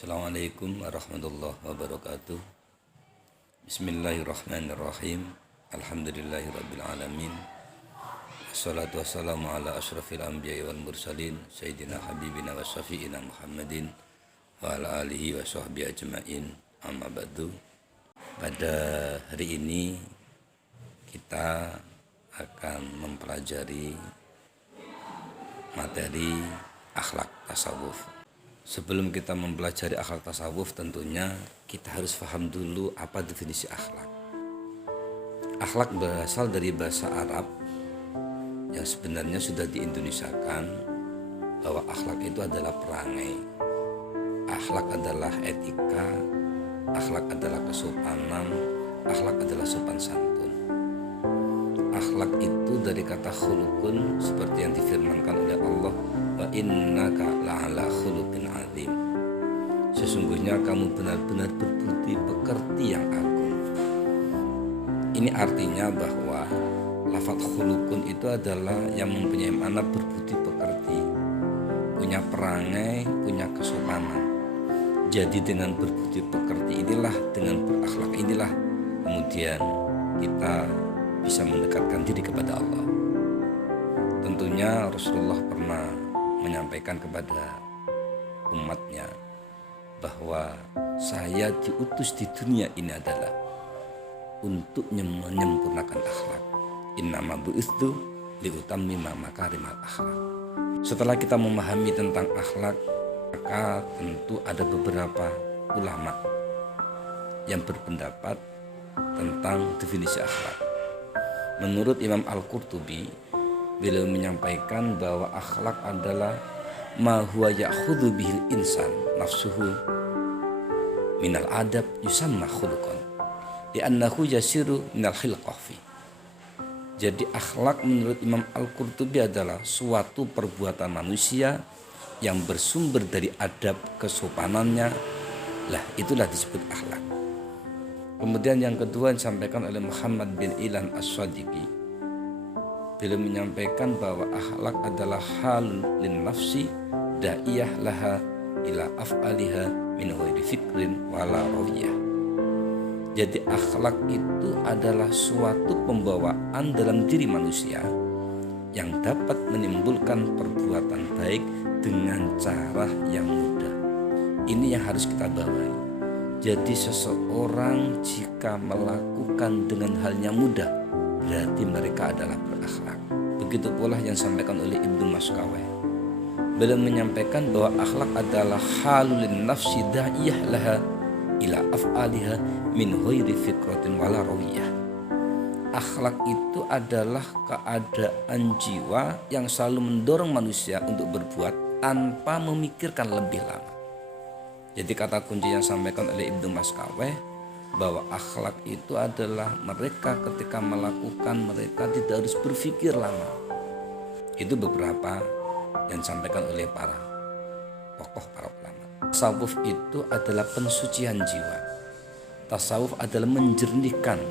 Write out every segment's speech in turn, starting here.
Assalamualaikum warahmatullahi wabarakatuh. Bismillahirrahmanirrahim. Alhamdulillahirabbil alamin. Wassalatu wassalamu ala asyrafil anbiya'i wal mursalin sayyidina habibina wa syafi'ina Muhammadin wa ala alihi wa sahbihi ajmain. Amma ba'du. Pada hari ini kita akan mempelajari materi akhlak tasawuf. Sebelum kita mempelajari akhlak tasawuf, tentunya kita harus paham dulu apa definisi akhlak. Akhlak berasal dari bahasa Arab yang sebenarnya sudah diindonesiakan bahwa akhlak itu adalah perangai. Akhlak adalah etika, akhlak adalah kesopanan, akhlak adalah sopan santun. Akhlak itu dari kata khuluqun seperti yang difirmankan oleh Allah, wa innaka la'ala khuluqin azim. Sesungguhnya kamu benar-benar berbudi pekerti yang agung. Ini artinya bahwa lafadz khuluqun itu adalah yang mempunyai makna berbudi pekerti, punya perangai, punya kesopanan. Jadi dengan berbudi pekerti inilah, dengan berakhlak inilah kemudian kita bisa mendekatkan diri kepada Allah. Tentunya Rasulullah pernah menyampaikan kepada umatnya bahwa saya diutus di dunia ini adalah untuk menyempurnakan akhlak. Innama bu'itsu liutammima makarimal akhlak. Setelah kita memahami tentang akhlak, maka tentu ada beberapa ulama yang berpendapat tentang definisi akhlak. Menurut Imam Al-Qurtubi, beliau menyampaikan bahwa akhlak adalah ma huwa ya'khudhu bihil insan nafsuhu minal adab yusamma khuluqan li'annahu yasiru minal khilqah fi. Jadi akhlak menurut Imam Al-Qurtubi adalah suatu perbuatan manusia yang bersumber dari adab kesopanannya, lah itulah disebut akhlak. Kemudian yang kedua disampaikan oleh Muhammad bin Ilan As-Sadiqi. Beliau menyampaikan bahwa akhlak adalah hal lin nafsi da'iyah laha ila af'aliha min ghairi fikrin wala rawiyah. Jadi akhlak itu adalah suatu pembawaan dalam diri manusia yang dapat menimbulkan perbuatan baik dengan cara yang mudah. Ini yang harus kita bawa. Jadi seseorang jika melakukan dengan halnya mudah, berarti mereka adalah berakhlak. Begitu pula yang disampaikan oleh Ibnu Maskaweh. Beliau menyampaikan bahwa akhlak adalah halul nafsi da'iyah laha ila af'aliha min ghairi fikratin wala rawiyah. Akhlak itu adalah keadaan jiwa yang selalu mendorong manusia untuk berbuat tanpa memikirkan lebih lama. Jadi kata kunci yang disampaikan oleh Ibnu Maskaweh bahwa akhlak itu adalah mereka ketika melakukan, mereka tidak harus berpikir lama. Itu beberapa yang disampaikan oleh para tokoh, para ulama. Tasawuf itu adalah pensucian jiwa. Tasawuf adalah menjernihkan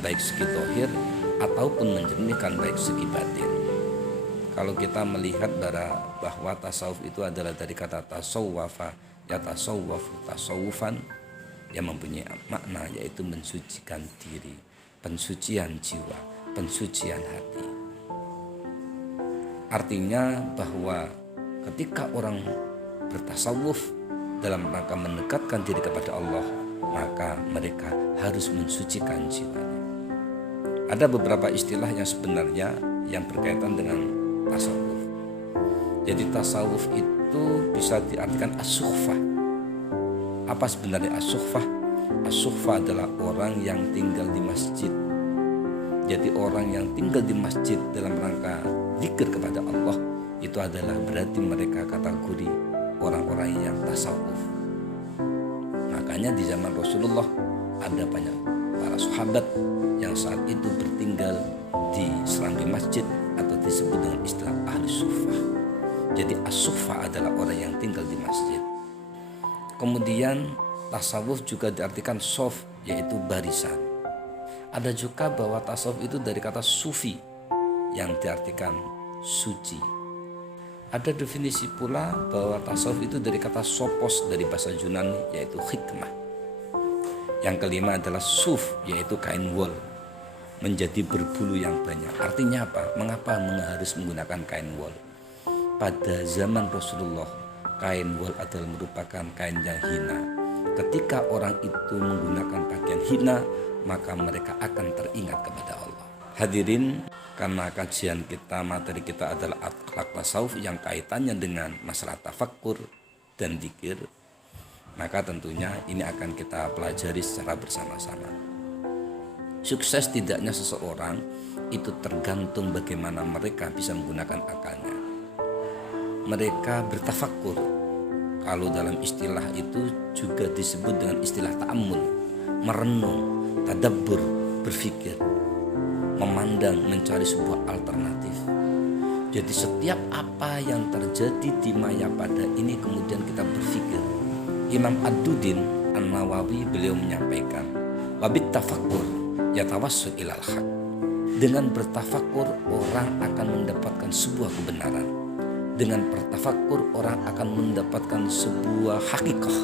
baik segi zahir ataupun menjernihkan baik segi batin. Kalau kita melihat bahwa tasawuf itu adalah dari kata tasawwafa ya tasawwafu tasawufan yang mempunyai makna yaitu mensucikan diri, pensucian jiwa, pensucian hati. Artinya bahwa ketika orang bertasawuf dalam rangka mendekatkan diri kepada Allah, maka mereka harus mensucikan jiwanya. Ada beberapa istilah yang sebenarnya yang berkaitan dengan tasawuf. Jadi tasawuf itu bisa diartikan as-sukhfah. Apa sebenarnya as-sukhfah? As-sukhfah adalah orang yang tinggal di masjid. Jadi orang yang tinggal di masjid dalam rangka zikir kepada Allah, itu adalah berarti mereka kategori orang-orang yang tasawuf. Makanya di zaman Rasulullah ada banyak para sahabat yang saat itu bertinggal di serambi masjid atau disebut dengan istilah ahli suffah. Jadi as-suffah adalah orang yang tinggal di masjid. Kemudian tasawuf juga diartikan sof, yaitu barisan. Ada juga bahwa tasawuf itu dari kata sufi yang diartikan suci. Ada definisi pula bahwa tasawuf itu dari kata sopos dari bahasa Yunani, yaitu hikmah. Yang kelima adalah suf, yaitu kain wol, menjadi berbulu yang banyak. Artinya apa? Mengapa harus menggunakan kain wol? Pada zaman Rasulullah, kain wol adalah merupakan kain yang hina. Ketika orang itu menggunakan pakaian hina, maka mereka akan teringat kepada Allah. Hadirin, karena kajian kita, materi kita adalah akhlak tasawuf yang kaitannya dengan masalah tafakkur dan dzikir, maka tentunya ini akan kita pelajari secara bersama-sama. Sukses tidaknya seseorang itu tergantung bagaimana mereka bisa menggunakan akalnya. Mereka bertafakkur. Kalau dalam istilah itu juga disebut dengan istilah ta'ammul, merenung, tadabbur, berpikir, memandang, mencari sebuah alternatif. Jadi setiap apa yang terjadi di maya pada ini kemudian kita berpikir. Imam Ad-Duddin An-Nawawi beliau menyampaikan, wabit tafakkur yatawassul ilal haq. Dengan bertafakkur orang akan mendapatkan sebuah kebenaran. Dengan bertafakkur orang akan mendapatkan sebuah hakikah.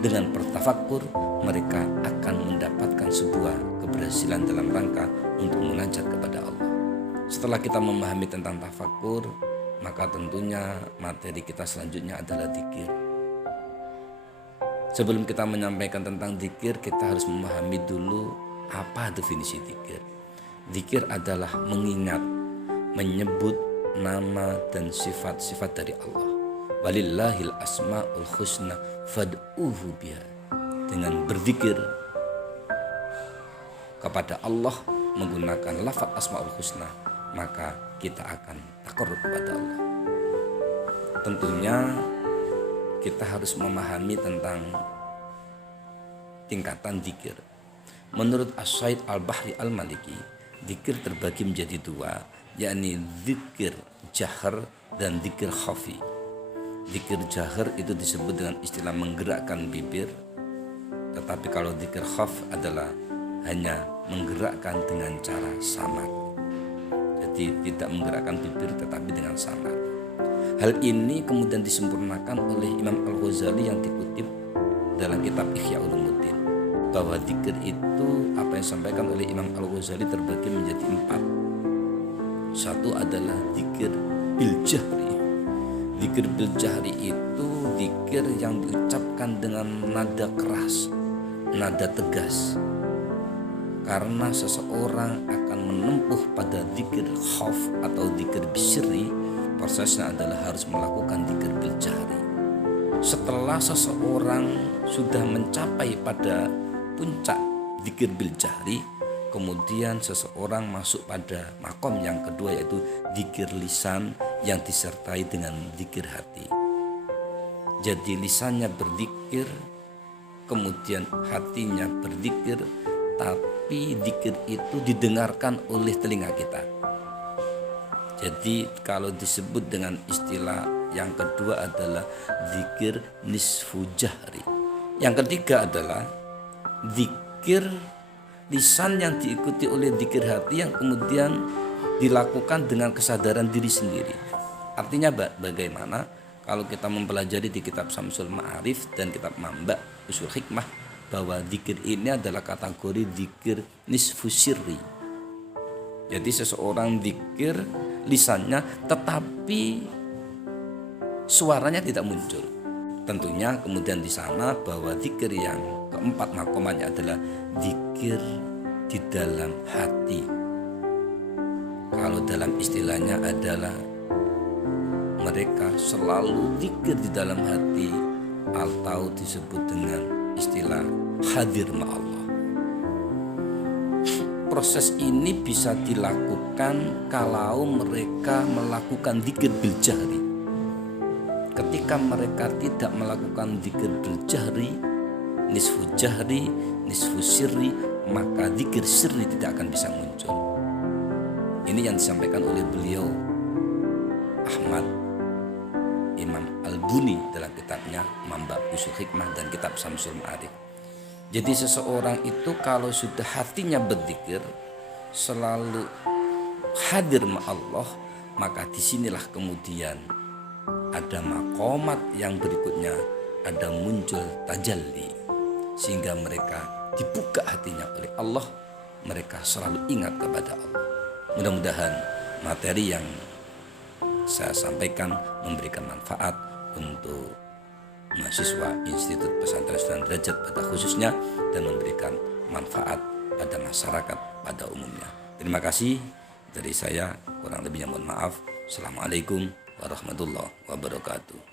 Dengan bertafakkur mereka akan mendapatkan sebuah keberhasilan dalam rangka untuk munajat kepada Allah. Setelah kita memahami tentang tafakkur, maka tentunya materi kita selanjutnya adalah dzikir. Sebelum kita menyampaikan tentang dzikir, kita harus memahami dulu apa definisi dzikir. Dzikir adalah mengingat, menyebut nama dan sifat-sifat dari Allah. Walillahil asmaul husna fad'uhu biha. Dengan berzikir kepada Allah menggunakan lafaz asmaul husna, maka kita akan taqarrub kepada Allah. Tentunya kita harus memahami tentang tingkatan dzikir. Menurut As-Syaid Al-Bahri Al-Maliki, dzikir terbagi menjadi dua, yakni dzikir jahar dan dzikir khafi. Dzikir jahar itu disebut dengan istilah menggerakkan bibir, tetapi kalau dzikir khaf adalah hanya menggerakkan dengan cara samar. Jadi tidak menggerakkan bibir tetapi dengan samar. Hal ini kemudian disempurnakan oleh Imam Al-Ghazali yang dikutip dalam kitab Ihya Ulumuddin, bahwa dzikir itu apa yang disampaikan oleh Imam Al-Ghazali terbagi menjadi 4. Satu adalah dzikir bil jahri. Dzikir bil jahri itu dzikir yang diucapkan dengan nada keras, nada tegas. Karena seseorang akan menempuh pada dzikir khauf atau dzikir bisri, prosesnya adalah harus melakukan dzikir bil jahri. Setelah seseorang sudah mencapai pada puncak dzikir bil jahri, kemudian seseorang masuk pada makom yang kedua, yaitu dzikir lisan yang disertai dengan dzikir hati. Jadi lisannya berzikir, kemudian hatinya berzikir, tapi dzikir itu didengarkan oleh telinga kita. Jadi kalau disebut dengan istilah yang kedua adalah dzikir nisfu jahri. Yang ketiga adalah dzikir lisan yang diikuti oleh dzikir hati yang kemudian dilakukan dengan kesadaran diri sendiri. Artinya bagaimana kalau kita mempelajari di kitab Samsul Ma'arif dan kitab Mamba Usul Hikmah, bahwa dzikir ini adalah kategori dzikir nisfu sirri. Jadi seseorang dzikir lisannya tetapi suaranya tidak muncul. Tentunya kemudian di sana bahwa dzikir yang keempat makomannya adalah dzikir di dalam hati. Kalau dalam istilahnya adalah mereka selalu dzikir di dalam hati, atau disebut dengan istilah hadir ma'allah. Proses ini bisa dilakukan kalau mereka melakukan dzikir bil jahri. Ketika mereka tidak melakukan dzikir bil jahri, nisfu jahri, nisfu sirri, maka dzikir sirri tidak akan bisa muncul. Ini yang disampaikan oleh beliau Ahmad Imam Al-Buni dalam kitabnya Mamba Usul Hikmah dan kitab Samsul Ma'arif. Jadi seseorang itu kalau sudah hatinya berzikir, selalu hadir ma'allah, maka disinilah kemudian ada makomat yang berikutnya, ada muncul tajalli, sehingga mereka dibuka hatinya oleh Allah, mereka selalu ingat kepada Allah. Mudah-mudahan materi yang saya sampaikan memberikan manfaat untuk mahasiswa Institut Pesantren Sunan Derajat pada khususnya, dan memberikan manfaat pada masyarakat pada umumnya. Terima kasih dari saya, kurang lebihnya mohon maaf. Assalamualaikum warahmatullahi wabarakatuh.